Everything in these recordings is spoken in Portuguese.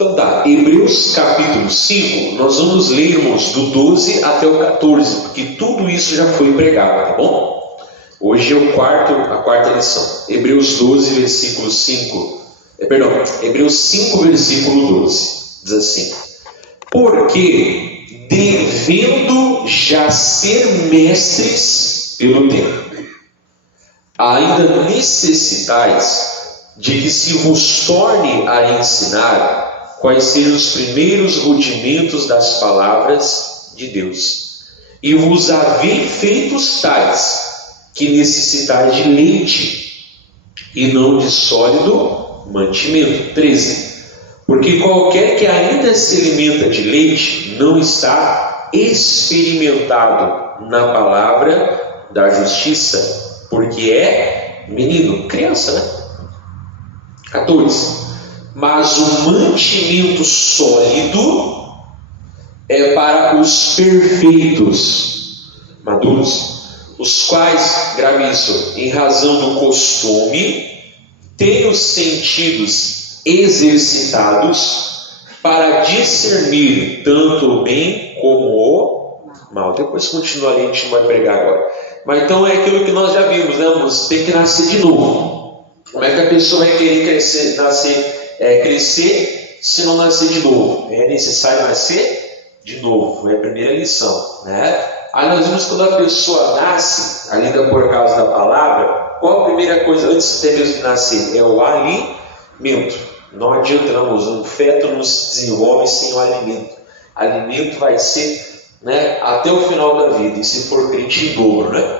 Então tá, Hebreus capítulo 5, nós vamos ler, irmãos, do 12 até o 14, porque tudo isso já foi pregado, tá bom? Hoje é a quarta lição. Hebreus 12, versículo 5. Hebreus 5, versículo 12. Diz assim: porque, devendo já ser mestres pelo tempo, ainda necessitais de que se vos torne a ensinar quais sejam os primeiros rudimentos das palavras de Deus, e vos havei feitos tais, que necessitais de leite, e não de sólido mantimento. 13. Porque qualquer que ainda se alimenta de leite, não está experimentado na palavra da justiça, porque é menino, criança, né? 14. Mas o mantimento sólido é para os perfeitos, maduros, os quais, grave isso, em razão do costume, têm os sentidos exercitados para discernir tanto o bem como o mal. Depois continua ali, a gente não vai pregar agora. Mas então é aquilo que nós já vimos, né? Você tem que nascer de novo. Como é que a pessoa vai querer crescer se não nascer de novo? É necessário nascer de novo. É a primeira lição, né? Aí nós vimos que quando a pessoa nasce, ali por causa da palavra, qual a primeira coisa antes até mesmo de nascer? É o alimento. Não adianta, não, um feto não se desenvolve sem o alimento. Alimento vai ser, né, até o final da vida, e se for crente em dobro, né?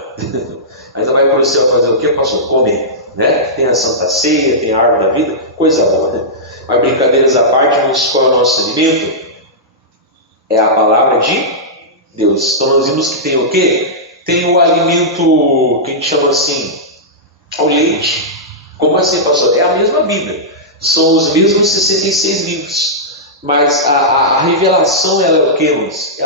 Ainda vai para o céu fazer o quê, pastor? Comer, né? Tem a Santa Ceia, tem a árvore da vida, coisa boa, né? Mas brincadeiras à parte, mas qual é o nosso alimento? É a palavra de Deus. Então nós vimos que tem o quê? Tem o alimento que a gente chama assim, o leite. Como assim, pastor? É a mesma Bíblia. São os mesmos 66 livros. Mas a revelação, ela é o quê, irmãos?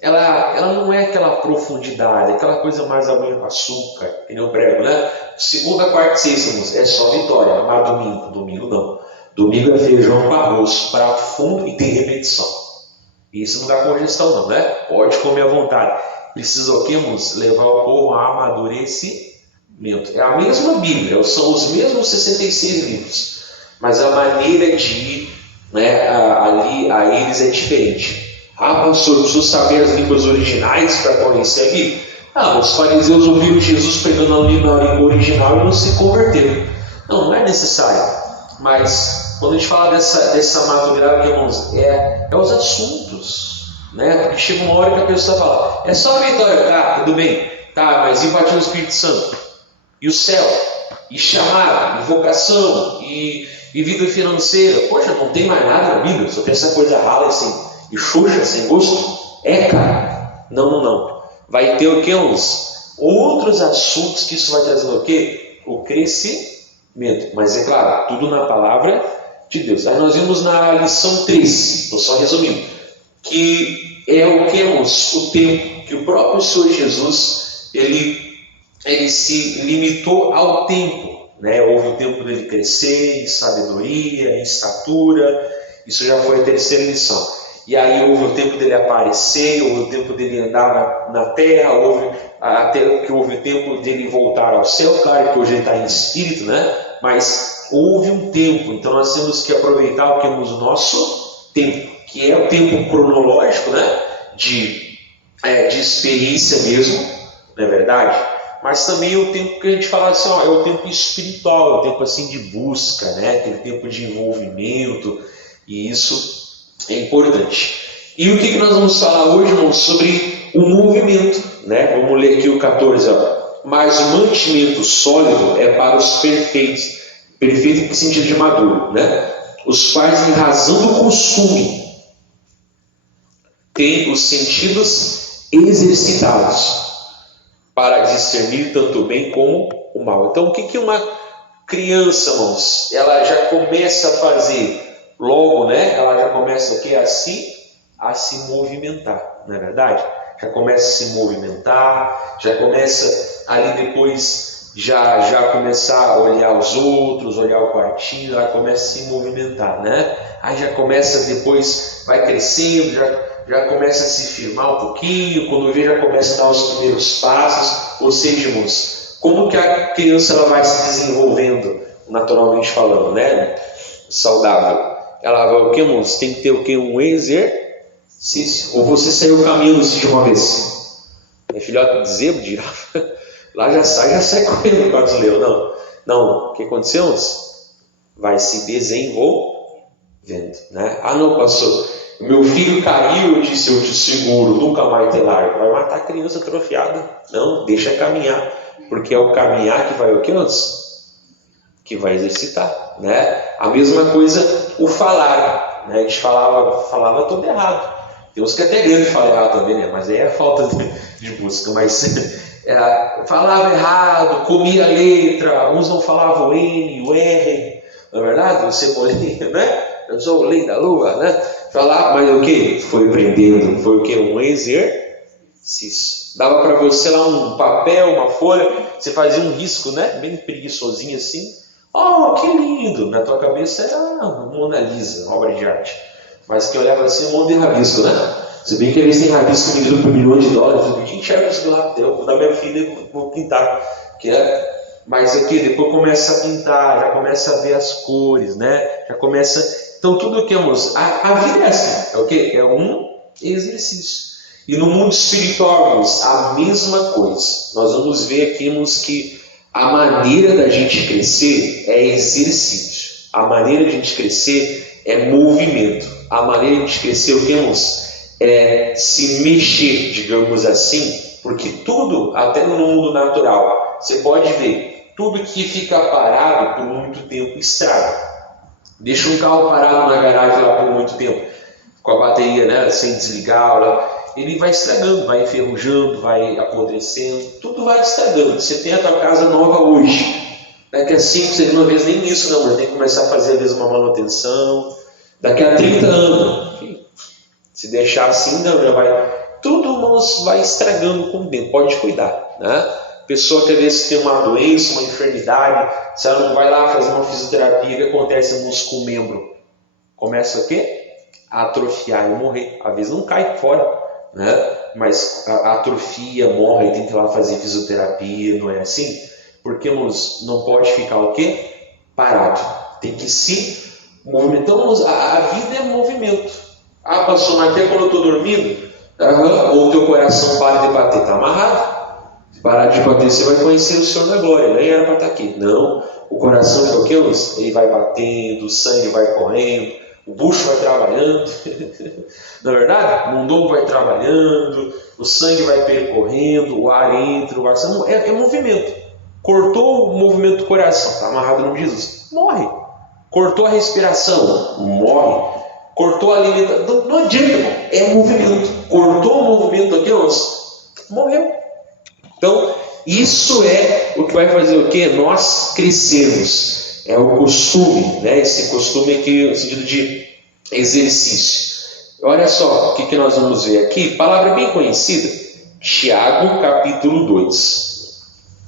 Ela não é aquela profundidade, aquela coisa mais a banho com açúcar, que nem eu prego, né? Segunda, quarta e sexta, irmãos, é só vitória. Mas domingo não. Domingo é feijão com arroz, prato fundo e tem repetição. Isso não dá congestão não, né? Pode comer à vontade. Precisa o quê, irmãos? Levar o povo a amadurecimento. É a mesma Bíblia, são os mesmos 66 livros, mas a maneira de ir, né, ali a eles é diferente. Ah, pastor, eu preciso saber as línguas originais para conhecer a Bíblia. Os fariseus ouviram Jesus pregando na língua original e não se converteram. Não é necessário. Mas quando a gente fala dessa maturidade, irmãos, é os assuntos, né? Porque chega uma hora que a pessoa fala, é só a vitória, tá, tudo bem, tá, mas e o batismo do Espírito Santo? E o céu? E chamado? E vocação? E vida financeira? Poxa, não tem mais nada na Bíblia, só tem essa coisa rala assim, e xuxa, sem gosto? Cara, não. Vai ter o que? Uns outros assuntos que isso vai trazendo o quê? O crescimento. Mas é claro, tudo na palavra de Deus. Aí nós vimos na lição 3, estou só resumindo, que é o que, irmãos? O tempo que o próprio Senhor Jesus, ele se limitou ao tempo, né? Houve o tempo dele crescer em sabedoria, em estatura. Isso já foi a terceira lição. E aí houve o tempo dele aparecer, houve o tempo dele andar na terra, até que houve o tempo dele voltar ao céu. Claro que hoje ele está em espírito, né? Mas houve um tempo. Então nós temos que aproveitar o que temos o nosso tempo, que é o tempo cronológico, né? De experiência mesmo, não é verdade? Mas também o tempo que a gente fala assim, é o tempo espiritual, é o tempo assim de busca, né? Aquele tempo de envolvimento, e isso é importante. E o que nós vamos falar hoje, irmãos? Sobre o movimento, né? Vamos ler aqui o 14, ó. Mas o mantimento sólido é para os perfeitos. Perfeito em que sentido de maduro, né? Os quais, em razão do costume, têm os sentidos exercitados para discernir tanto o bem como o mal. Então, o que uma criança, irmãos, ela já começa a fazer logo, né? Ela já começa aqui a se movimentar, não é verdade? Já começa a se movimentar, já começa ali depois já começar a olhar os outros, olhar o quartinho, ela começa a se movimentar, né? Aí já começa, depois vai crescendo, já começa a se firmar um pouquinho, quando vê já começa a dar os primeiros passos. Ou seja, irmãos, como que a criança ela vai se desenvolvendo, naturalmente falando, né? Saudável. Ela vai o que, irmãos? Tem que ter o que? Um exercício. Ou você saiu caminhando assim de uma vez? É filhote de zebra, de girafa? Lá já sai correndo com os leões. Não. O que aconteceu, irmãos? Vai se desenvolvendo, né? Ah, não, pastor. Meu filho caiu, eu disse, eu te seguro, nunca mais te largo. Vai matar a criança atrofiada. Não, deixa caminhar. Porque é o caminhar que vai o que, irmãos? Que vai exercitar, né? A mesma coisa o falar, né? A gente falava tudo errado. Tem uns que até grande falam errado também, né? Mas aí é falta de busca. Mas falava errado, comia a letra, uns não falavam o N, o R, não é verdade? O cebolinha, né? Eu sou o lei da lua, né? Falar, mas o que? Foi aprendendo, foi o que? Um exercício. Dava para você lá um papel, uma folha, você fazia um risco, né? Bem preguiçosinho assim. Oh, que lindo! Na tua cabeça era Mona Lisa, obra de arte. Mas que olhava assim, um monte de rabisco, né? Se bem que eles têm rabisco medido por milhões de dólares, a gente enxerga isso lá. Eu vou dar minha filha, vou pintar. Mas aqui, depois começa a pintar, já começa a ver as cores, né? Já começa. Então, tudo o que amamos. A vida é assim, é o quê? É um exercício. E no mundo espiritual, irmãos, a mesma coisa. Nós vamos ver aqui, irmãos, que a maneira da gente crescer é exercício. A maneira de a gente crescer é movimento. A maneira de a gente crescer, o que, irmãos? É se mexer, digamos assim. Porque tudo, até no mundo natural, você pode ver, tudo que fica parado por muito tempo estraga. Deixa um carro parado na garagem lá por muito tempo, com a bateria, né, sem desligar, ele vai estragando, vai enferrujando, vai apodrecendo, tudo vai estragando. Você tem a tua casa nova hoje, daqui a 5, 6 uma vez, nem isso não, mas tem que começar a fazer às vezes uma manutenção. Daqui a 30 anos, se deixar assim, não, já vai, tudo vai estragando com o tempo, pode cuidar, né? Pessoa que às vezes tem uma doença, uma enfermidade, se ela não vai lá fazer uma fisioterapia, o que acontece no músculo membro? Começa o quê? A atrofiar e morrer. Às vezes não cai fora, né? Mas a atrofia, morre, tem que ir lá fazer fisioterapia, não é assim? Porque não pode ficar o quê? Parado. Tem que se movimentar. Então a vida é movimento. Ah, pastor, mas até quando eu estou dormindo, ou o teu coração para de bater, está amarrado. Se parar de bater, você vai conhecer o Senhor na glória, nem era para estar aqui. Não, o coração que é o que? Ele vai batendo, o sangue vai correndo, o bucho vai trabalhando, não é verdade? O mundão vai trabalhando, o sangue vai percorrendo, o ar entra, o ar sai. É movimento. Cortou o movimento do coração, está amarrado no Jesus, morre. Cortou a respiração, morre. Cortou a alimentação, não adianta, irmão. É movimento. Cortou o movimento aqui, morreu. Então, isso é o que vai fazer o quê? Nós crescermos. É o costume, né? Esse costume aqui no sentido de exercício. Olha só o que nós vamos ver aqui. Palavra bem conhecida. Tiago, capítulo 2.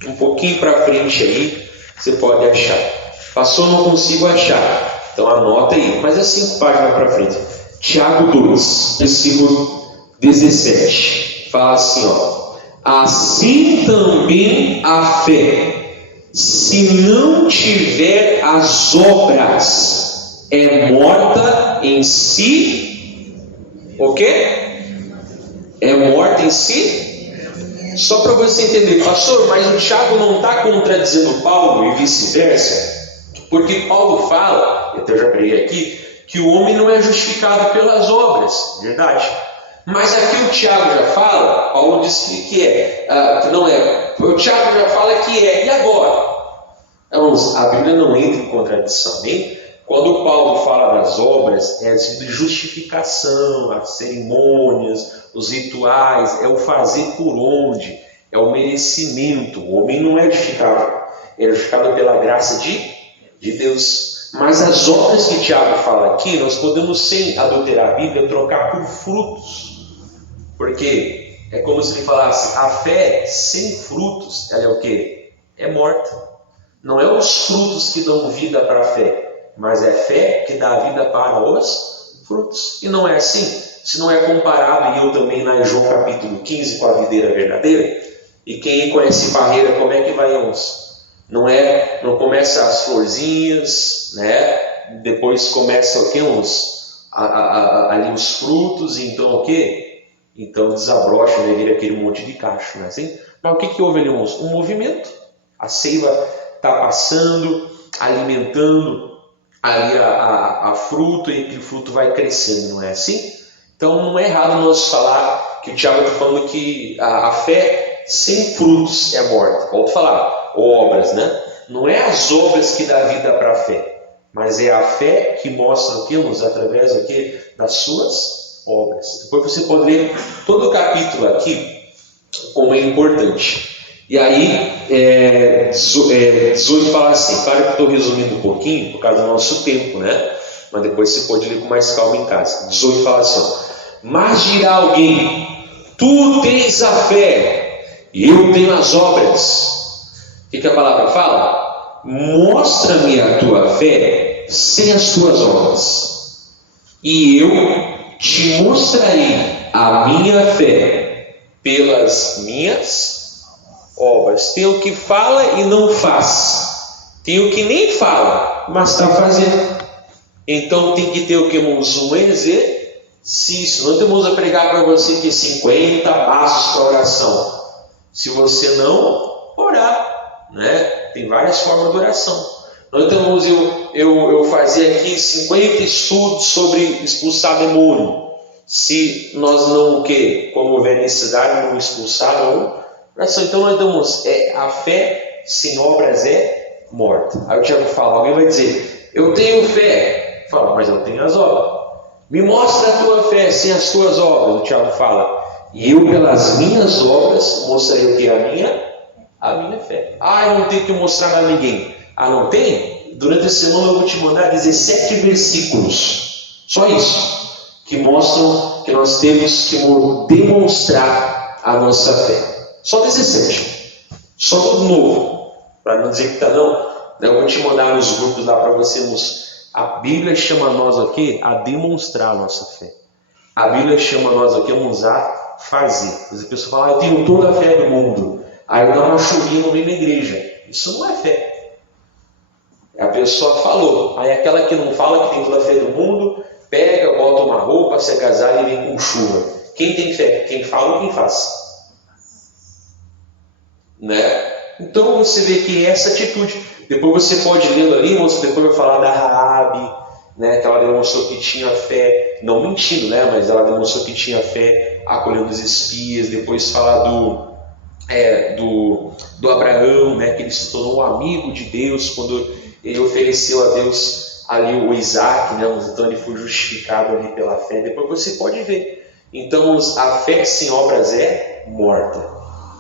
Um pouquinho para frente aí, você pode achar. Passou, não consigo achar. Então anota aí, mas é 5 páginas para frente. Tiago 2, versículo 17. Fala assim, ó. Assim também a fé, se não tiver as obras, é morta em si. O quê? É morta em si? Só para você entender, pastor, mas o Tiago não está contradizendo Paulo e vice-versa? Porque Paulo fala, eu já preguei aqui, que o homem não é justificado pelas obras, verdade? Mas aqui o Tiago já fala, Paulo disse que que não é. O Tiago já fala que é, e agora? Então, a Bíblia não entra em contradição, nem quando Paulo fala das obras, é de justificação, as cerimônias, os rituais, é o fazer por onde, é o merecimento. O homem não é justificado, é justificado pela graça de Deus. Mas as obras que Tiago fala aqui, nós podemos, sem adulterar a Bíblia, trocar por frutos. Porque é como se ele falasse, a fé sem frutos, ela é o quê? é morta. Não é os frutos que dão vida para a fé, mas é a fé que dá vida para os frutos. E não é assim. Se não é comparado, e eu também lá em João capítulo 15, com a videira verdadeira, e quem conhece parreira, como é que vai uns? Não começa as florzinhas, né? Depois começa o quê? Ali os frutos, e então o quê? Então desabrocha, né? Vira aquele monte de cacho, né? Assim? Mas o que houve ali, uns? Um movimento. A seiva está passando, alimentando ali a fruta, e aquele fruto vai crescendo, não é assim? Então não é errado nós falar que o Tiago está falando que a fé sem frutos é morta. Volto a falar, obras, né? Não é as obras que dá vida para a fé, mas é a fé que mostra o que nos através aqui das suas obras. Depois você pode ler todo o capítulo aqui, como é importante. E aí, 18 fala assim, claro que estou resumindo um pouquinho por causa do nosso tempo, né? Mas depois você pode ler com mais calma em casa. 18 fala assim, ó, mas dirá alguém, tu tens a fé e eu tenho as obras. O que a palavra fala? Mostra-me a tua fé sem as tuas obras, e eu te mostrarei a minha fé pelas minhas obras. Tem o que fala e não faz. Tem o que nem fala, mas está fazendo. Então tem que ter o que, irmãos? Um exercício. Não temos a pregar para você que 50 passos para oração. Se você não orar, né? Tem várias formas de oração. Não temos eu fazer aqui 50 estudos sobre expulsar demônio. Se nós não, o quê? Como houver necessidade, não expulsar, não. Então nós damos, a fé sem obras é morta. Aí o Tiago fala, alguém vai dizer, eu tenho fé. Fala, mas eu tenho as obras. Me mostra a tua fé sem as tuas obras. O Tiago fala, e eu pelas minhas obras mostrarei o que? A minha fé. Eu não tenho que mostrar a ninguém. Não tem? Durante a semana eu vou te mandar 17 versículos. Só isso. Que mostram que nós temos que demonstrar a nossa fé. Só 17. Só tudo novo. Para não dizer que está não. Eu vou te mandar nos grupos lá para você. A Bíblia chama nós aqui a demonstrar a nossa fé. A Bíblia chama nós aqui a fazer. A pessoa fala, eu tenho toda a fé do mundo. Aí eu dou uma chuvinha no meio da igreja. Isso não é fé. A pessoa falou. Aí aquela que não fala que tem toda a fé do mundo, pega, bota uma roupa, se agasalha e vem com chuva. Quem tem fé? Quem fala ou quem faz? Né? Então você vê que essa atitude, depois você pode lendo ali, depois vai falar da Raabe, né? Que ela demonstrou que tinha fé, não mentindo, né? Mas ela demonstrou que tinha fé acolhendo os espias. Depois fala do Abraão, né? Que ele se tornou um amigo de Deus quando ele ofereceu a Deus ali o Isaac, né? Então ele foi justificado ali pela fé. Depois você pode ver. Então a fé sem obras é morta.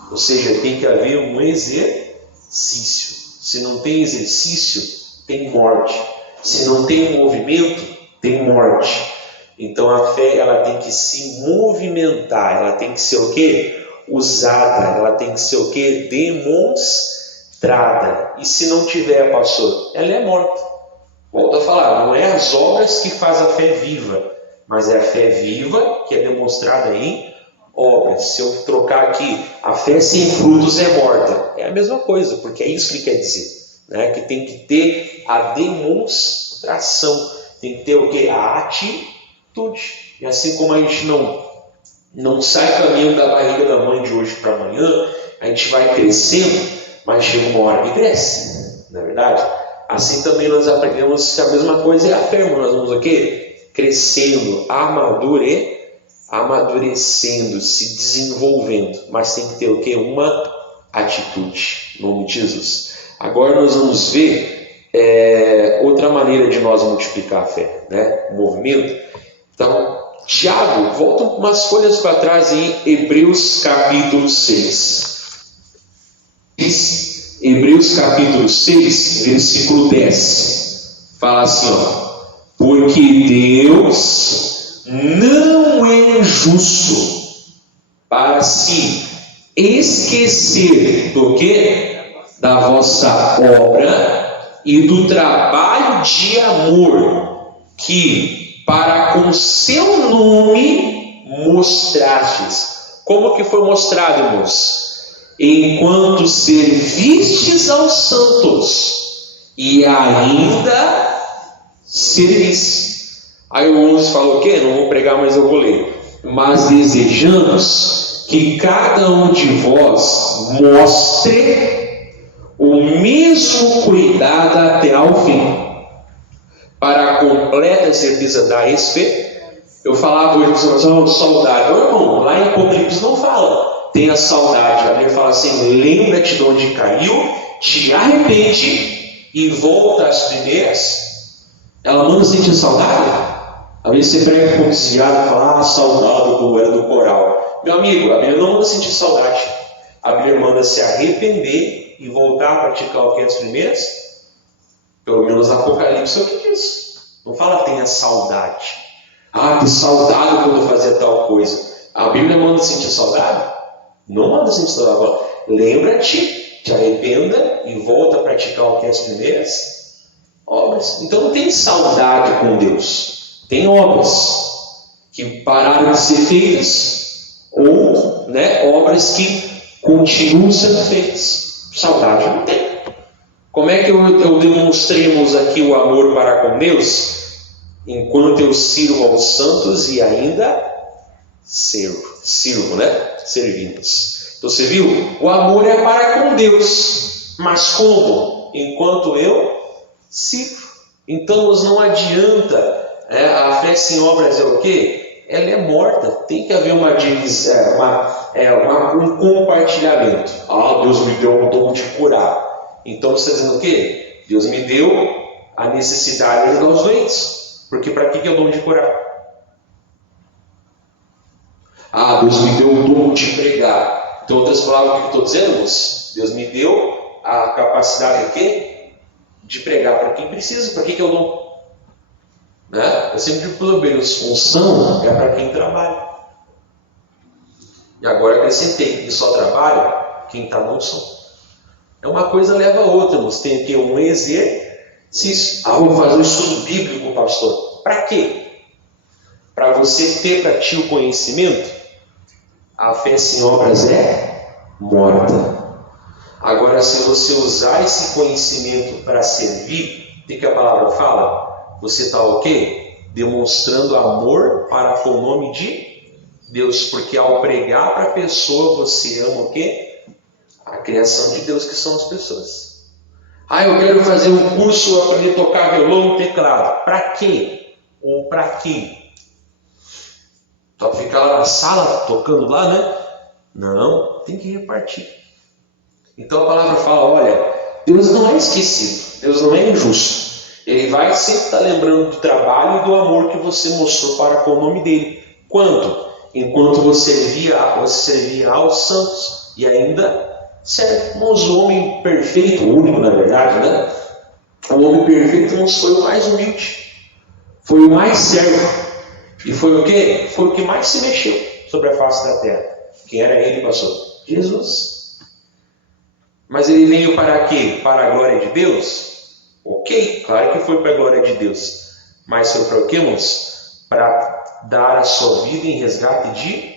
Ou seja, tem que haver um exercício. Se não tem exercício, tem morte. Se não tem movimento, tem morte. Então a fé, ela tem que se movimentar. Ela tem que ser o quê? Usada. Ela tem que ser o quê? Demonstrada. E se não tiver, pastor, ela é morta. Volto a falar, não é as obras que faz a fé viva, mas é a fé viva que é demonstrada em obras. Se eu trocar aqui, a fé sem frutos é morta. É a mesma coisa, porque é isso que ele quer dizer, né? Que tem que ter a demonstração, tem que ter o quê? A atitude. E assim como a gente não sai caminhando da barriga da mãe de hoje para amanhã, a gente vai crescendo, mas chega uma hora que cresce, não é verdade? Assim também nós aprendemos que a mesma coisa é a fé, nós vamos o quê? Crescendo, amadurecendo, se desenvolvendo, mas tem que ter o quê? Uma atitude, em nome de Jesus. Agora nós vamos ver outra maneira de nós multiplicar a fé, né? O movimento. Então, Tiago, volta umas folhas para trás em Hebreus capítulo 6. Hebreus capítulo 6, versículo 10. Fala assim, porque Deus não é justo para se esquecer do quê? da vossa obra e do trabalho de amor que para com seu nome mostrastes. Como que foi mostrado, irmãos? Enquanto servistes aos santos e ainda servis. Aí o 11 falou o quê? Não vou pregar, mas eu vou ler. Mas desejamos que cada um de vós mostre o mesmo cuidado até ao fim, para a completa certeza da esperança. Eu falava hoje para você, saudade. Não, irmão, lá em Apocalipse não fala, tenha saudade. A Bíblia fala assim, lembra-te de onde caiu, te arrepende e volta às primeiras. Ela manda sentir saudade? Às vezes você prega com desviado e fala, saudade como era do coral. Meu amigo, a Bíblia não manda sentir saudade. A Bíblia manda se arrepender e voltar a praticar o que é as primeiras. Pelo menos no Apocalipse é o que diz. Não fala tenha saudade. Ah, que saudade quando eu fazia tal coisa. A Bíblia manda sentir saudade? Não manda sentir saudade. Agora, lembra-te, te arrependa e volta a praticar o que é as primeiras obras. Então não tem saudade com Deus. Tem obras que pararam de ser feitas ou obras que continuam sendo feitas. Saudade não tem. Como é que eu demonstremos aqui o amor para com Deus? Enquanto eu sirvo aos santos e ainda sirvo, servimos. Então você viu? O amor é para com Deus. Mas como? Enquanto eu sirvo. Então não adianta. A fé sem obras é o quê? Ela é morta. Tem que haver um compartilhamento. Ah, Deus me deu o dom de curar. Então você está dizendo o quê? Deus me deu a necessidade de ajudar os doentes. Porque para que é o dom de curar? Ah, Deus me deu o dom de pregar. Então, outras palavras, o que eu estou dizendo, moço? Deus me deu a capacidade de quê? De pregar para quem precisa. Para que é o dom? Eu sempre digo para os obreiros, função é para quem trabalha. E agora acrescentei que só trabalha quem está na unção. Uma coisa leva a outra, moço. Tem que ter um exercício. Vou fazer um estudo bíblico, pastor. Para quê? Para você ter para ti o conhecimento. A fé sem obras é morta. Agora, se você usar esse conhecimento para servir, o que a palavra fala? Você está o quê? Demonstrando amor para com o nome de Deus. Porque ao pregar para a pessoa, você ama o quê? A criação de Deus, que são as pessoas. Eu quero fazer um curso, aprender a tocar violão e teclado. Para quê? Ou para quem? Só para ficar lá na sala, tocando lá, né? Não, tem que repartir. Então a palavra fala, olha, Deus não é esquecido, Deus não é injusto. Ele vai sempre estar lembrando do trabalho e do amor que você mostrou para com o nome dele. Quando? Enquanto você servia aos santos e ainda serve. Irmãos, o homem perfeito, o único na verdade, né? O homem perfeito não foi o mais humilde, foi o mais servo. E foi o quê? Foi o que mais se mexeu sobre a face da terra. Quem era ele, pastor? Jesus. Mas ele veio para quê? Para a glória de Deus? Ok, claro que foi para a glória de Deus. Mas foi para o quê, irmãos? Para dar a sua vida em resgate de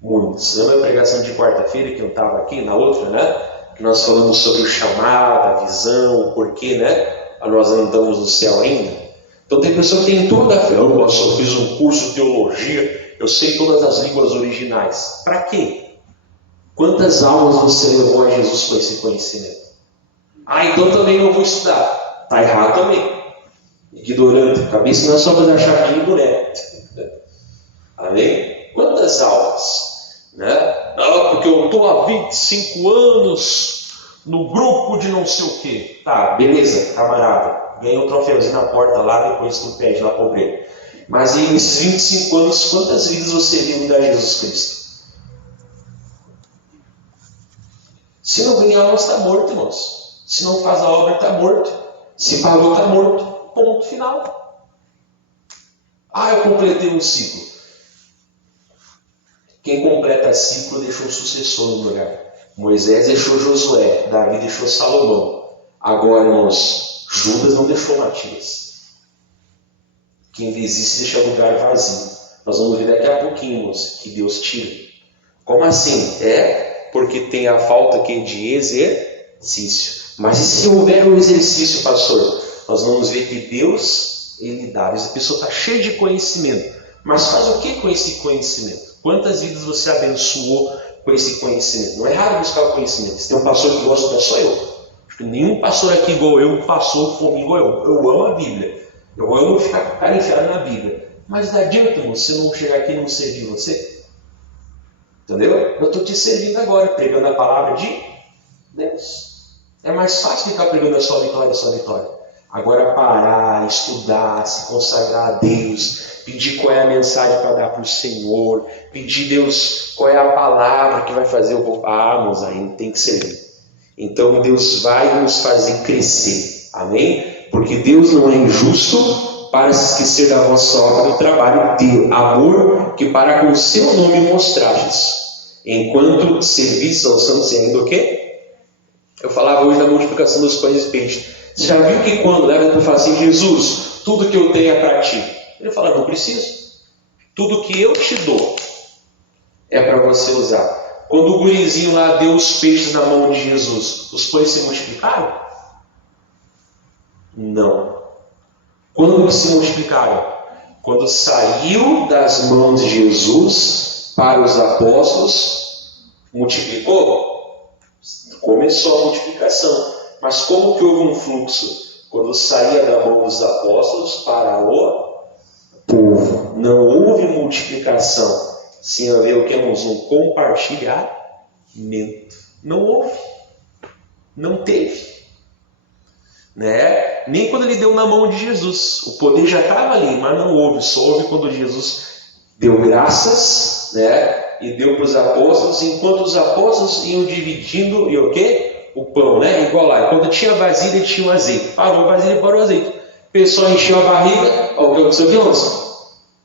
muitos. Lembra a pregação de quarta-feira que eu estava aqui, na outra, né? Que nós falamos sobre o chamado, a visão, o porquê, né? Nós andamos no céu ainda. Então tem pessoa que tem toda a fé. Eu fiz um curso de teologia, eu sei todas as línguas originais. Para quê? Quantas almas você levou a Jesus com esse conhecimento? Então também não vou estudar. Está errado também. Ignorante. Cabeça não é só para dar chavinha de boneco. Amém? Quantas almas? Porque eu estou há 25 anos no grupo de não sei o quê. Tá, beleza, camarada. Ganhou um troféuzinho na porta lá, depois tu pede lá para o obreiro. Mas em esses 25 anos, quantas vidas você viu mudar Jesus Cristo? Se não ganhar, nós está morto, irmãos. Se não faz a obra, está morto. Se pagou, está morto. Ponto final. Eu completei um ciclo. Quem completa ciclo deixa um sucessor no lugar. Moisés deixou Josué, Davi deixou Salomão. Agora, irmãos, Judas não deixou Matias. Quem desiste deixa lugar vazio. Nós vamos ver daqui a pouquinho, irmãos, que Deus tira. Como assim? Porque tem a falta aqui de exercício. Mas e se houver um exercício, pastor? Nós vamos ver que Deus, Ele dá. Essa pessoa está cheia de conhecimento. Mas faz o que com esse conhecimento? Quantas vidas você abençoou com esse conhecimento? Não é raro buscar o conhecimento. Se tem um pastor que gosta, não é só eu. Acho que nenhum pastor aqui igual eu passou fome igual eu. Eu amo a Bíblia. Eu amo ficar com a cara enfiada na Bíblia. Mas não adianta você não chegar aqui e não servir você. Entendeu? Eu estou te servindo agora, pregando a palavra de Deus. É mais fácil ficar pregando a sua vitória, Agora parar, estudar, se consagrar a Deus, pedir qual é a mensagem para dar para o Senhor, pedir Deus qual é a palavra que vai fazer o povo. Mas ainda tem que servir. Então Deus vai nos fazer crescer. Amém? Porque Deus não é injusto para se esquecer da vossa obra do trabalho de amor que para com o seu nome mostrastes, enquanto servis aos santos e ainda o quê? Eu falava hoje da multiplicação dos pães e peixes. Você já viu que quando leva para falar assim, Jesus, tudo que eu tenho é para ti. Ele fala, não preciso. Tudo que eu te dou é para você usar. Quando o gurizinho lá deu os peixes na mão de Jesus, os pães se multiplicaram? Não. Quando que se multiplicaram? Quando saiu das mãos de Jesus para os apóstolos, multiplicou? Começou a multiplicação. Mas como que houve um fluxo? Quando saía da mão dos apóstolos para o povo. Não houve multiplicação. Sim, haver o que é um compartilhamento. Não houve. Não teve. Né? Nem quando ele deu na mão de Jesus. O poder já estava ali, mas não houve. Só houve quando Jesus deu graças, né? E deu para os apóstolos, enquanto os apóstolos iam dividindo, e o quê? O pão, né? Igual lá. Quando tinha vasilha, tinha o azeite. Parou a vasilha, parou o azeite. O pessoal encheu a barriga, o que aconteceu aqui, irmãos?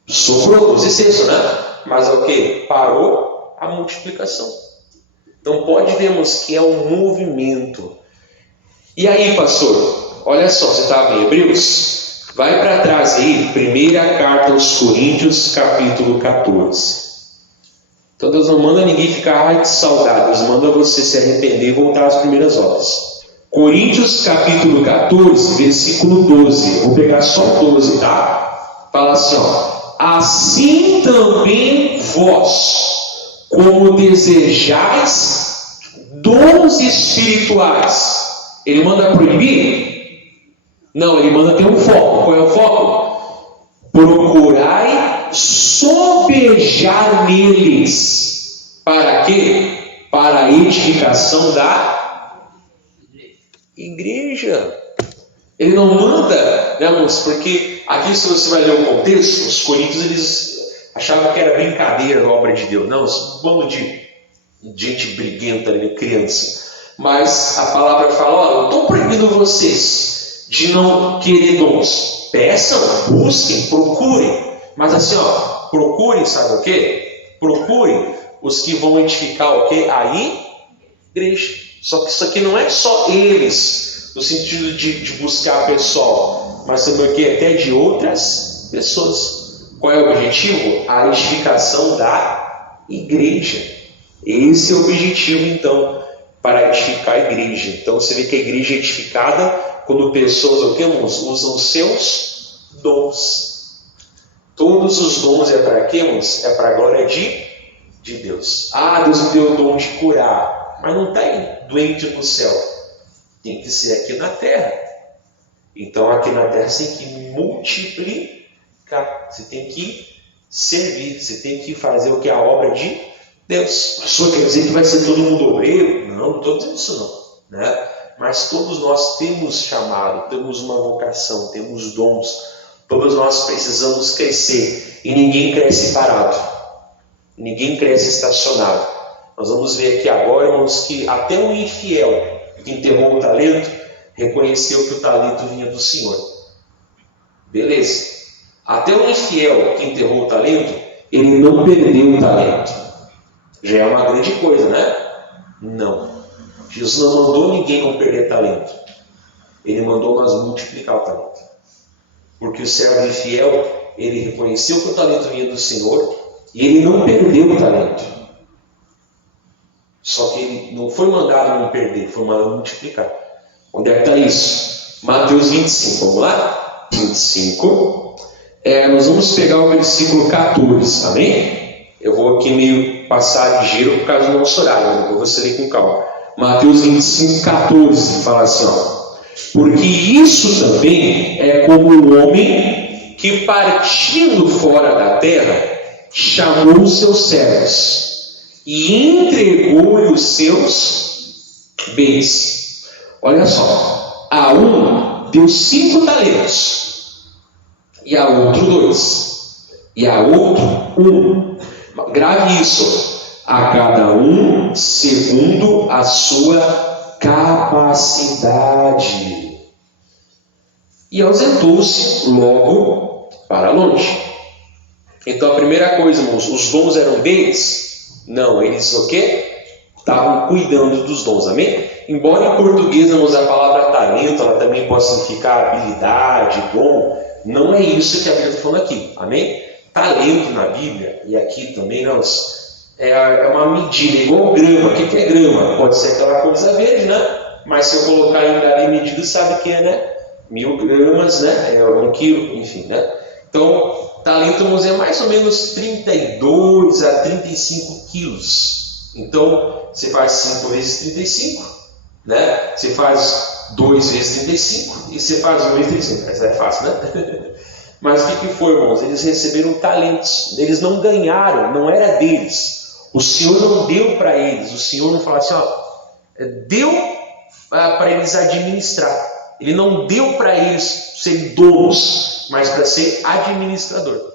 Sobrou, os excessos, né? Mas o quê? Parou a multiplicação. Então pode vermos que é um movimento. E aí, pastor? Olha só, você estava em Hebreus? Vai para trás aí, primeira carta aos Coríntios, capítulo 14. Então Deus não manda ninguém ficar de saudade, Deus manda você se arrepender e voltar às primeiras obras. Coríntios capítulo 14, versículo 12. Vou pegar só 12, tá? Fala assim, assim também vós, como desejais dons espirituais. Ele manda proibir? Não, ele manda ter um foco. Qual é o foco? Procurai sobejar neles. Para quê? Para a edificação da igreja. Ele não manda, né, irmãos? Porque aqui, se você vai ler o contexto, os coríntios eles achavam que era brincadeira a obra de Deus. Não, um bando de gente briguenta, criança. Mas a palavra fala, eu estou proibindo vocês de não querer dons. Peçam, busquem, procurem. Mas assim, procurem, sabe o quê? Procurem os que vão edificar o quê? A igreja. Só que isso aqui não é só eles, no sentido de buscar pessoal, mas também o quê? Até de outras pessoas. Qual é o objetivo? A edificação da igreja. Esse é o objetivo, então, para edificar a igreja. Então você vê que a igreja é edificada quando pessoas, o que, irmãos? Usam seus dons. Todos os dons é para quê, irmãos? É para a glória de Deus. Deus me deu o dom de curar, mas não tem doente no céu. Tem que ser aqui na terra. Então aqui na terra você tem que multiplicar. Você tem que servir. Você tem que fazer o que é a obra de Deus. Pastor, quer dizer que vai ser todo mundo obreiro? Não estou dizendo isso não, né? Mas todos nós temos chamado, temos uma vocação, temos dons. Todos nós precisamos crescer. E ninguém cresce parado. Ninguém cresce estacionado. Nós vamos ver aqui agora, irmãos, que até um infiel que enterrou o talento, reconheceu que o talento vinha do Senhor. Beleza. Até um infiel que enterrou o talento, ele não perdeu o talento. Já é uma grande coisa, né? Não. Jesus não mandou ninguém não perder talento. Ele mandou nós multiplicar o talento. Porque o servo infiel, ele reconheceu que o talento vinha do Senhor e ele não perdeu o talento. Só que ele não foi mandado não perder, foi mandado multiplicar. Onde é que está isso? Mateus 25, vamos lá? 25. Nós vamos pegar o versículo 14, amém? Eu vou aqui meio passar ligeiro por causa do nosso horário, eu vou ler com calma. Mateus 25, 14, fala assim, ó. Porque isso também é como o homem que, partindo fora da terra, chamou os seus servos e entregou-lhe os seus bens. Olha só, a um deu 5 talentos, e a outro 2, e a outro 1. Grave isso, a cada um segundo a sua capacidade. E ausentou-se logo para longe. Então a primeira coisa, irmãos, os dons eram deles? Não, eles o quê? Estavam cuidando dos dons, amém? Embora em português, irmãos, a palavra talento, ela também pode significar habilidade, dom, não é isso que a Bíblia está falando aqui, amém? Talento na Bíblia, e aqui também nós, é uma medida, igual grama. O que é grama? Pode ser aquela coisa verde, né? Mas se eu colocar em medida, sabe que é, né? 1000 gramas, né? 1 quilo, enfim, né? Então, talento, irmãos, é mais ou menos 32 a 35 quilos. Então, você faz 5 vezes 35, né? Você faz 2 vezes 35 e você faz 1 vezes 35. Essa é fácil, né? Mas o que foi, irmãos? Eles receberam talentos. Eles não ganharam, não era deles. O Senhor não deu para eles. O Senhor não falou assim, ó, deu para eles administrar. Ele não deu para eles serem donos, mas para ser administrador.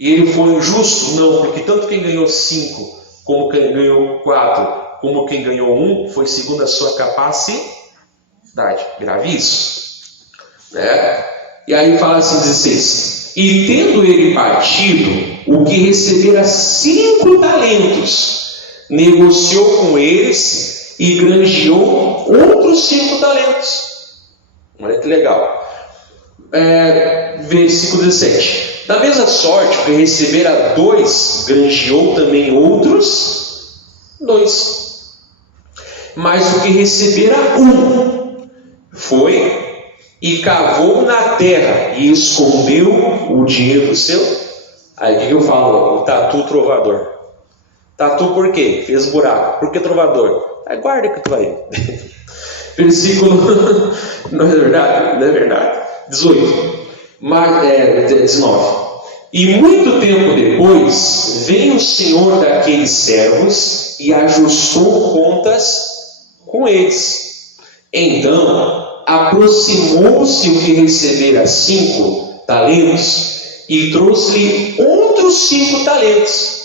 E ele foi injusto? Não, porque tanto quem ganhou 5, como quem ganhou 4, como quem ganhou 1, foi segundo a sua capacidade. Grave isso. Né? E aí fala assim, 16. E tendo ele partido, o que recebera 5 talentos, negociou com eles e granjeou outros 5 talentos. Olha que legal. Versículo 17. Da mesma sorte, o que recebera 2, granjeou também outros 2. Mas o que recebera 1, foi e cavou na terra e escondeu o dinheiro seu. Aí o que eu falo? O tatu trovador. Tatu por quê? Fez buraco. Por que trovador? Guarda que tu vai ver. Versículo, não é verdade? Não é verdade. 18. 19. E muito tempo depois, veio o senhor daqueles servos e ajustou contas com eles. Então, aproximou-se o que recebera 5 talentos e trouxe-lhe outros 5 talentos,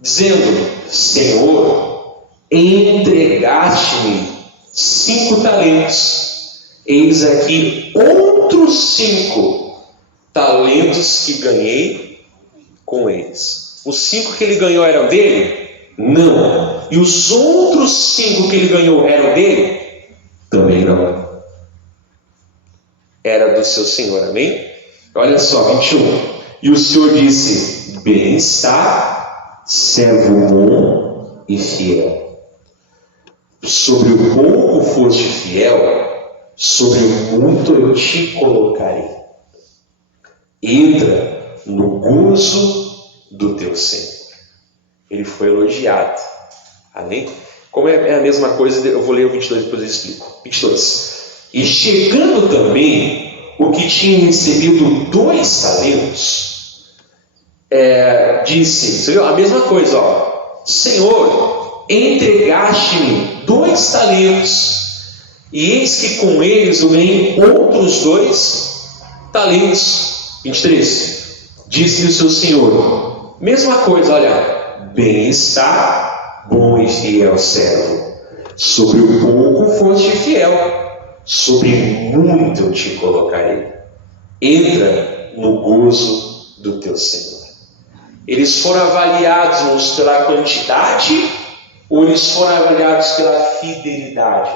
dizendo: Senhor, entregaste-me 5 talentos, eis aqui outros 5 talentos que ganhei com eles. Os 5 que ele ganhou eram dele? Não. E os outros 5 que ele ganhou eram dele? Também não. Era do seu Senhor, amém? Olha só, 21. E o Senhor disse: bem está, servo bom e fiel. Sobre o pouco foste fiel, sobre o muito eu te colocarei. Entra no gozo do teu Senhor. Ele foi elogiado. Amém? Como é a mesma coisa, eu vou ler o 22 depois eu explico. 22. E chegando também o que tinha recebido 2 talentos, disse, você viu? A mesma coisa, ó. Senhor, entregaste-me 2 talentos, e eis que com eles eu ganhei outros 2 talentos. 23. Disse-lhe o seu Senhor, mesma coisa, olha, bem está, bom e fiel servo, sobre o pouco foste fiel, sobre muito eu te colocarei. Entra no gozo do teu Senhor. Eles foram avaliados, irmãos, pela quantidade Ou eles foram avaliados pela fidelidade?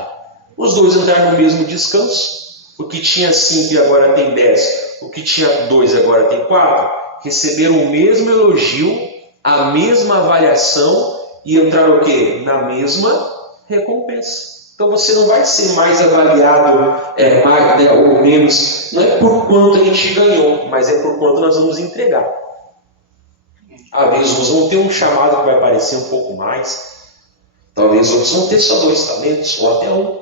Os dois entraram no mesmo descanso. O que tinha 5 e agora tem 10. O que tinha 2 e agora tem 4. Receberam o mesmo elogio, a mesma avaliação e entraram o quê? Na mesma recompensa. Então você não vai ser mais avaliado mais, né, ou menos. Não é por quanto a gente ganhou, mas é por quanto nós vamos entregar. Às vezes uns vão ter um chamado que vai parecer um pouco mais. Talvez outros vão ter só 2 talentos ou até 1.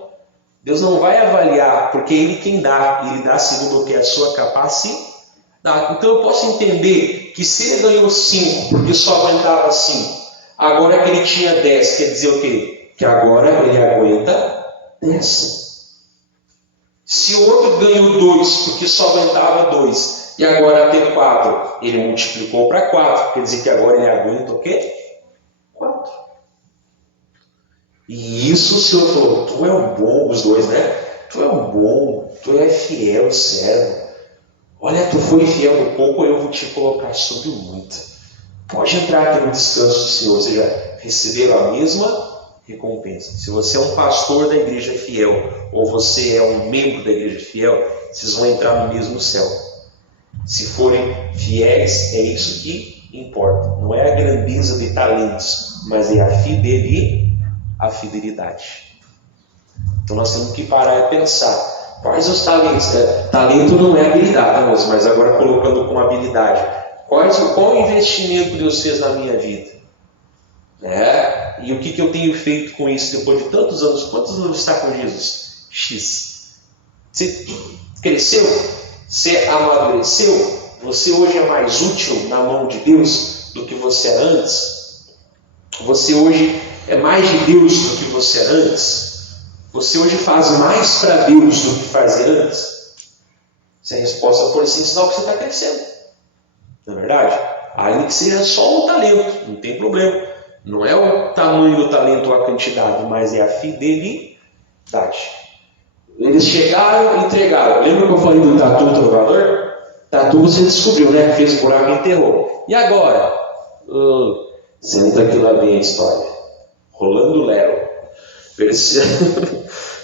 Deus não vai avaliar, porque é Ele quem dá. Ele dá segundo o que é a sua capacidade. Então eu posso entender que se ele ganhou 5, porque só aguentava 5, agora que ele tinha 10, quer dizer o quê? Que agora ele aguenta 10. Se o outro ganhou 2, porque só aguentava 2, e agora tem 4, ele multiplicou para 4, quer dizer que agora ele aguenta o quê? 4. E isso o Senhor falou, tu é um bom, os dois, né? Tu é um bom, tu é fiel servo. Olha, tu foi fiel no pouco, eu vou te colocar sobre muito. Pode entrar aqui no descanso do Senhor, ou seja, receber a mesma recompensa. Se você é um pastor da igreja fiel, ou você é um membro da igreja fiel, vocês vão entrar no mesmo céu. Se forem fiéis, é isso que importa. Não é a grandeza de talentos, mas é a fidelidade. Então nós temos que parar e pensar. Quais os talentos? Talento não é habilidade, mas agora colocando como habilidade. Qual o investimento que Deus fez na minha vida? E o que eu tenho feito com isso depois de tantos anos? Quantos anos está com Jesus? X. Você cresceu? Você amadureceu? Você hoje é mais útil na mão de Deus do que você era antes? Você hoje é mais de Deus do que você era antes? Você hoje faz mais para Deus do que fazia antes? Se a resposta for sim, sinal que você está crescendo. Não é verdade? Ainda que seja só o talento, não tem problema. Não é o tamanho do talento ou a quantidade, mas é a fidelidade. Eles chegaram e entregaram. Lembra que eu falei do tatu trovador? Tatu você descobriu, né? Fez buraco e enterrou. E agora? Senta que lá vem a história. Rolando Lero.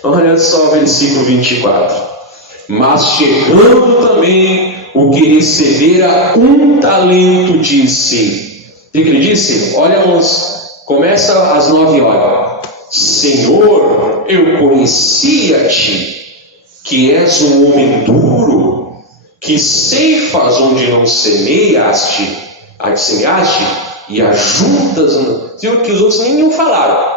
Olha só o versículo 24. Mas chegando também o que recebera 1 talento, disse. O que ele disse? Olha, irmãos, começa às 9h. Senhor, eu conhecia-te, que és um homem duro, que ceifas onde não semeaste, e ajuntas. Viu que os outros nem falaram.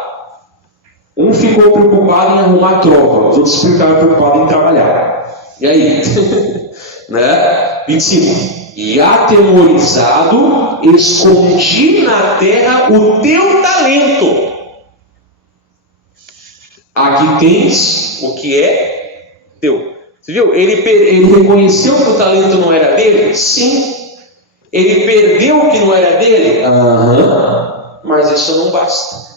Um ficou preocupado em arrumar tropa, os outros ficaram preocupados em trabalhar. E aí? 25. E atemorizado, escondi na terra o teu talento. Aqui tens o que é teu. Você viu? Ele reconheceu que o talento não era dele? Sim. Ele perdeu o que não era dele? Mas isso não basta.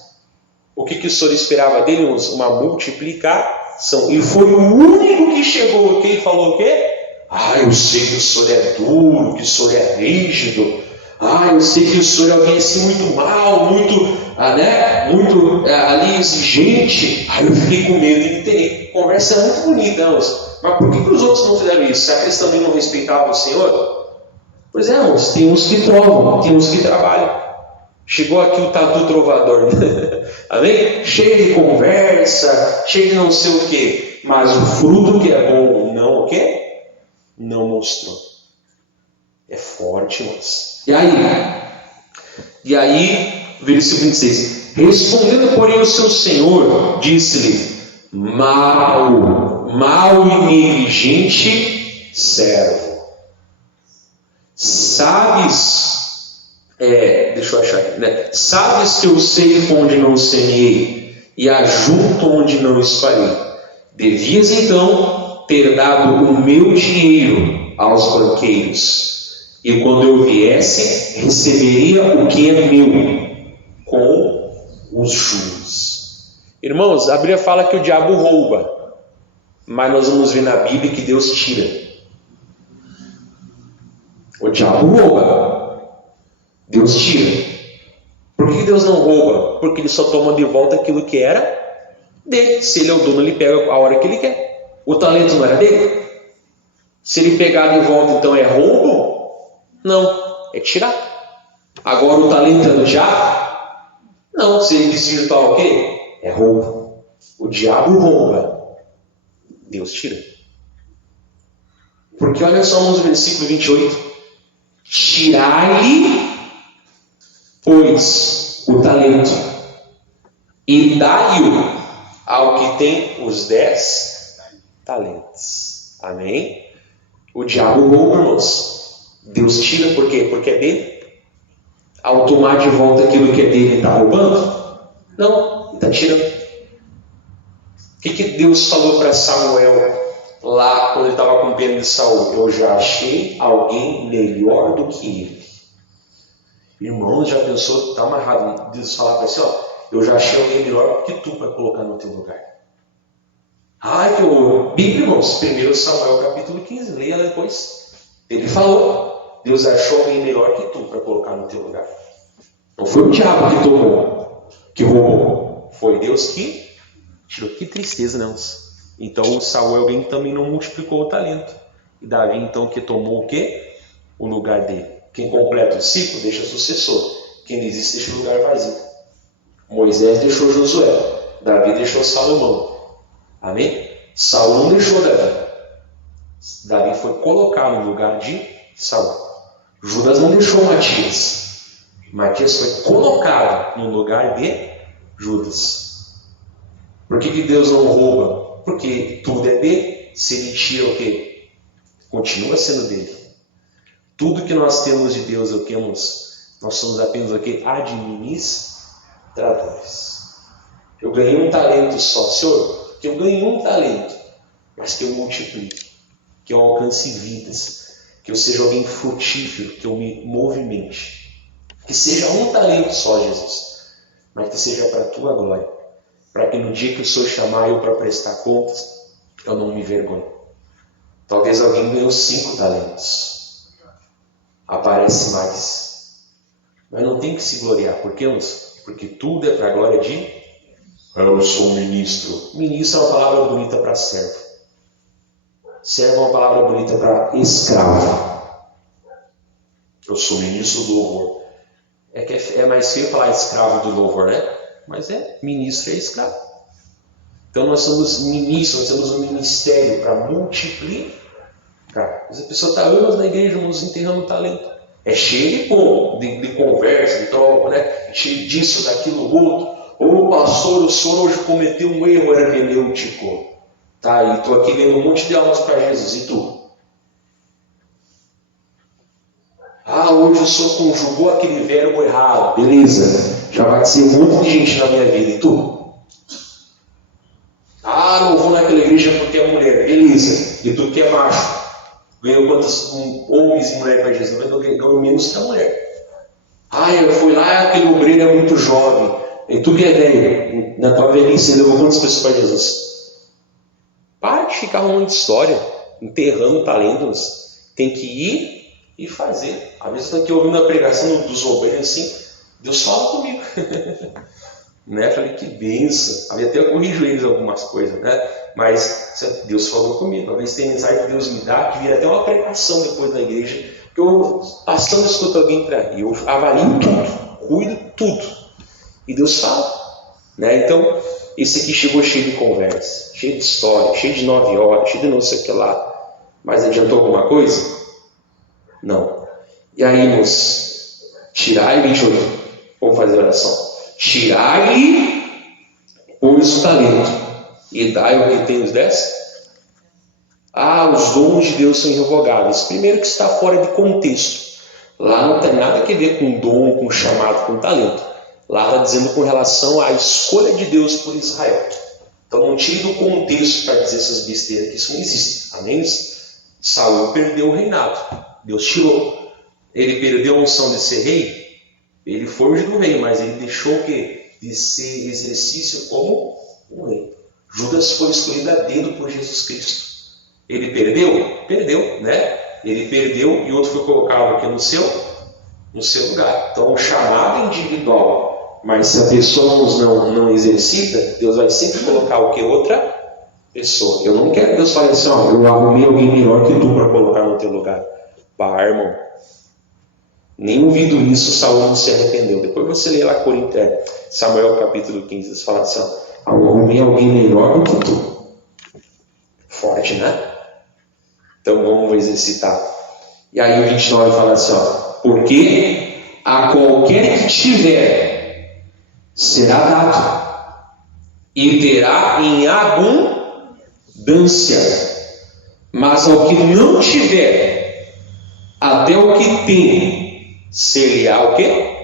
O que o Senhor esperava dele? Uma multiplicação. E foi o único que chegou aqui e falou o quê? Eu sei que o Senhor é duro, que o Senhor é rígido. Eu sei que o Senhor é alguém assim muito mal, muito ali exigente. Eu fiquei com medo de entender. Conversa é muito bonita, mas por que os outros não fizeram isso? Será que eles também não respeitavam o Senhor? Pois é, irmãos, tem uns que trovam, tem uns que trabalham. Chegou aqui o tatu trovador, amém? Cheio de conversa, cheio de não sei o quê, mas o fruto que é bom, não o quê? Não mostrou. É forte, irmãos. E aí, versículo 26. Respondendo, porém, o seu senhor, disse-lhe: mau e negligente servo. Deixa eu achar aqui, né? Sabes que eu ceifo onde não semeei e ajunto onde não espalhei. Devias então ter dado o meu dinheiro aos banqueiros, e quando eu viesse, receberia o que é meu com os juros. Irmãos, a Bíblia fala que o diabo rouba, mas nós vamos ver na Bíblia que Deus tira. O diabo rouba, Deus tira. Por que Deus não rouba? Porque ele só toma de volta aquilo que era dele. Se ele é o dono, ele pega a hora que ele quer. O talento não era dele? Se ele pegar de volta, então é roubo? Não, é tirar. Agora o talento é do diabo? Não, se ele desvirtuar o quê? É roubo. O diabo rouba, Deus tira. Porque olha só no versículo 28. Tirai-lhe, pois, o talento, e dai-o ao que tem os 10 talentos. Amém? O diabo rouba, irmãos. Deus tira, por quê? Porque é dele. Ao tomar de volta aquilo que é dele, está roubando? Não, ele está tirando. O que Deus falou para Samuel lá quando ele estava com pena de Saul? Eu já achei alguém melhor do que ele. Irmão, já pensou, está amarrado, Deus falar para você, eu já achei alguém melhor que tu para colocar no teu lugar. Ai, que horror. Bíblia, irmãos, 1 Samuel capítulo 15, leia depois. Ele falou, Deus achou alguém melhor que tu para colocar no teu lugar. Não foi o diabo que tomou, que roubou. Foi Deus que tirou. Que tristeza, não? Então o Saul é alguém que também não multiplicou o talento. E Davi, então, que tomou o quê? O lugar dele. Quem completa o ciclo, deixa sucessor. Quem desiste, deixa o lugar vazio. Moisés deixou Josué. Davi deixou Salomão. Amém? Saul não deixou Davi. Davi foi colocar no lugar de Saul. Judas não deixou Matias. Matias foi colocado no lugar de Judas. Por que Deus não rouba? Porque tudo é dele. Se ele tira o quê? Continua sendo dele. Tudo que nós temos de Deus, nós somos apenas o quê? Administradores. Eu ganhei um talento só, Senhor, que eu ganhei um talento, mas que eu multiplique, que eu alcance vidas, que eu seja alguém frutífero, que eu me movimente. Que seja um talento só, Jesus, mas que seja para a tua glória, para que no dia que o Senhor chamar eu para prestar contas, eu não me envergonhe. Talvez alguém ganhou 5 talentos. Aparece mais. Mas não tem que se gloriar. Por quê, Lúcio? Porque tudo é para a glória de... Eu sou um ministro. Ministro é uma palavra bonita para servo. Servo é uma palavra bonita para escravo. Eu sou ministro do louvor. É mais feio falar escravo do louvor, né? Mas ministro é escravo. Então nós somos ministros, nós temos um ministério para multiplicar. Mas a pessoa está anos na igreja, nos enterrando talento. É cheio de conversa, de troca, né? Cheio disso, daquilo, outro. Ô pastor, o senhor hoje cometeu um erro hermenêutico. Tá, e estou aqui lendo um monte de aulas para Jesus. E tu? Hoje o senhor conjugou aquele verbo errado. Beleza, já vai ser um monte de gente na minha vida. E tu? Não vou naquela igreja porque é mulher. Beleza, e tu que é macho? Ganhou quantos homens e mulheres para Jesus? Ganhou menos que a mulher. Eu fui lá, aquele obreiro é muito jovem. E tu que é velho, na tua velhice, levou quantas pessoas para Jesus? Para de ficar arrumando história, enterrando talentos. Tem que ir e fazer. Às vezes eu estou aqui ouvindo a pregação dos obreiros assim, Deus fala comigo. Né? Falei, que benção. Até eu corrijo eles algumas coisas, né? Mas Deus falou comigo. Às vezes tem mensagem que Deus me dá, que vira até uma pregação depois da igreja, que eu passando escuto alguém para e eu avalio tudo, cuido tudo. E Deus fala. Né? Então, esse aqui chegou cheio de conversa, cheio de história, cheio de 9 horas, cheio de não sei o que lá. Mas adiantou alguma coisa? Não. E aí, irmãos, tirai 28. Vamos fazer a oração. Tirai-lhe, pois, o talento, e dai o que tem os 10? Os dons de Deus são irrevogáveis. Primeiro que está fora de contexto. Lá não tem nada a ver com dom, com chamado, com talento. Lá está dizendo com relação à escolha de Deus por Israel. Então não tire do contexto para dizer essas besteiras, que isso não existe. Amém? Saul perdeu o reinado. Deus tirou. Ele perdeu a unção de ser rei. Ele foi ungido rei, mas ele deixou o quê? De ser exercício como um rei. Judas foi escolhido a dedo por Jesus Cristo. Ele perdeu? Perdeu, né? Ele perdeu e outro foi colocado aqui no seu lugar. Então o chamado individual Mas se a pessoa não exercita, Deus vai sempre colocar o que? Outra pessoa. Eu não quero que Deus fale assim, ó, eu arrumei alguém melhor que tu para colocar no teu lugar. Bah, irmão. Nem ouvindo isso, Saul não se arrependeu. Depois você lê lá Samuel capítulo 15, eles falam assim, ó, eu arrumei alguém melhor do que tu. Forte, né? Então vamos exercitar. E aí o 29 fala assim, ó, porque a qualquer que tiver será dado e terá em abundância, mas ao que não tiver, até o que tem, ser-lhe-á o quê?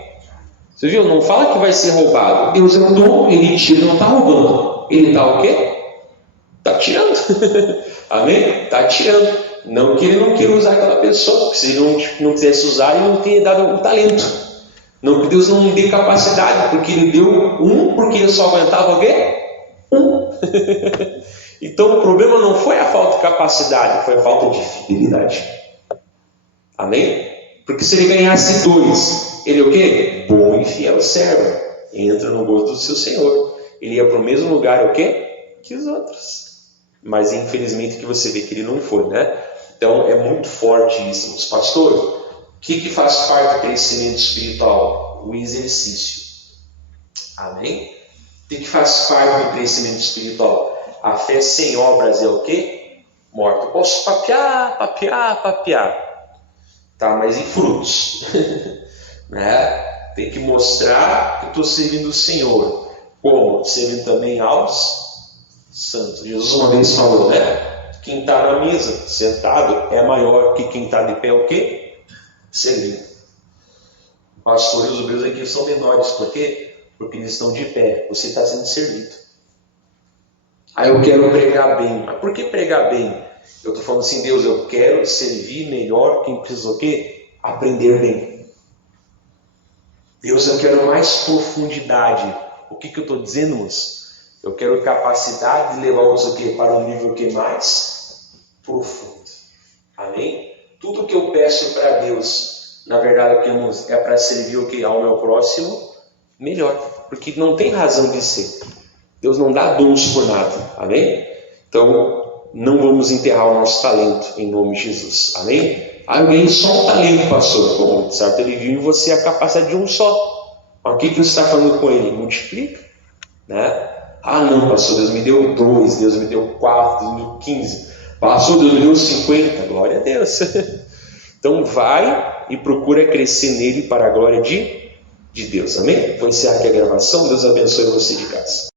Você viu? Não fala que vai ser roubado. Deus é um dom, ele tira, não está roubando. Ele está o quê? Está tirando. Amém? Está tirando. Não que ele não queira usar aquela pessoa, porque se ele não quisesse usar, ele não teria dado um talento. Não que Deus não dê capacidade, porque ele deu porque ele só aguentava o quê? Então o problema não foi a falta de capacidade, foi a falta de fidelidade. Amém? Porque se ele ganhasse 2, ele é o quê? Bom e fiel servo. Entra no gosto do seu Senhor. Ele ia para o mesmo lugar, o quê? Que os outros. Mas infelizmente que você vê que ele não foi, né? Então é muito forte isso. Mas, pastor, o que faz parte do crescimento espiritual? O exercício. Amém? O que faz parte do crescimento espiritual? A fé sem obras é o quê? Morta. Eu posso papear. Tá, mas e frutos? Né? Tem que mostrar que estou servindo o Senhor. Como? Servindo também aos santos. Jesus uma vez falou, né? Quem está na mesa, sentado, é maior que quem está de pé, o quê? Servindo. Pastores, os meus aqui são menores. Por quê? Porque eles estão de pé. Você está sendo servido. Aí eu quero pregar bem. Mas por que pregar bem? Eu estou falando assim, Deus, eu quero servir melhor. Quem precisa o quê? Aprender bem. Deus, eu quero mais profundidade. O que eu estou dizendo, moço? Eu quero capacidade de levar-vos o quê? Para um nível que mais profundo. Amém? Tudo que eu peço para Deus, na verdade, é para servir o quê? Ao meu próximo melhor. Porque não tem razão de ser. Deus não dá dons por nada. Amém? Então, não vamos enterrar o nosso talento em nome de Jesus. Amém? Eu ganhei só um talento, pastor. Bom, certo? Ele viu em você a capacidade de um só. Mas o que você está falando com ele? Multiplica. Né? Não, pastor, Deus me deu 2, Deus me deu 4, Deus me deu 15. Pastor, Deus me deu 50. Glória a Deus. Então vai e procura crescer nele para a glória de Deus. Amém? Vou encerrar aqui a gravação. Deus abençoe você de casa.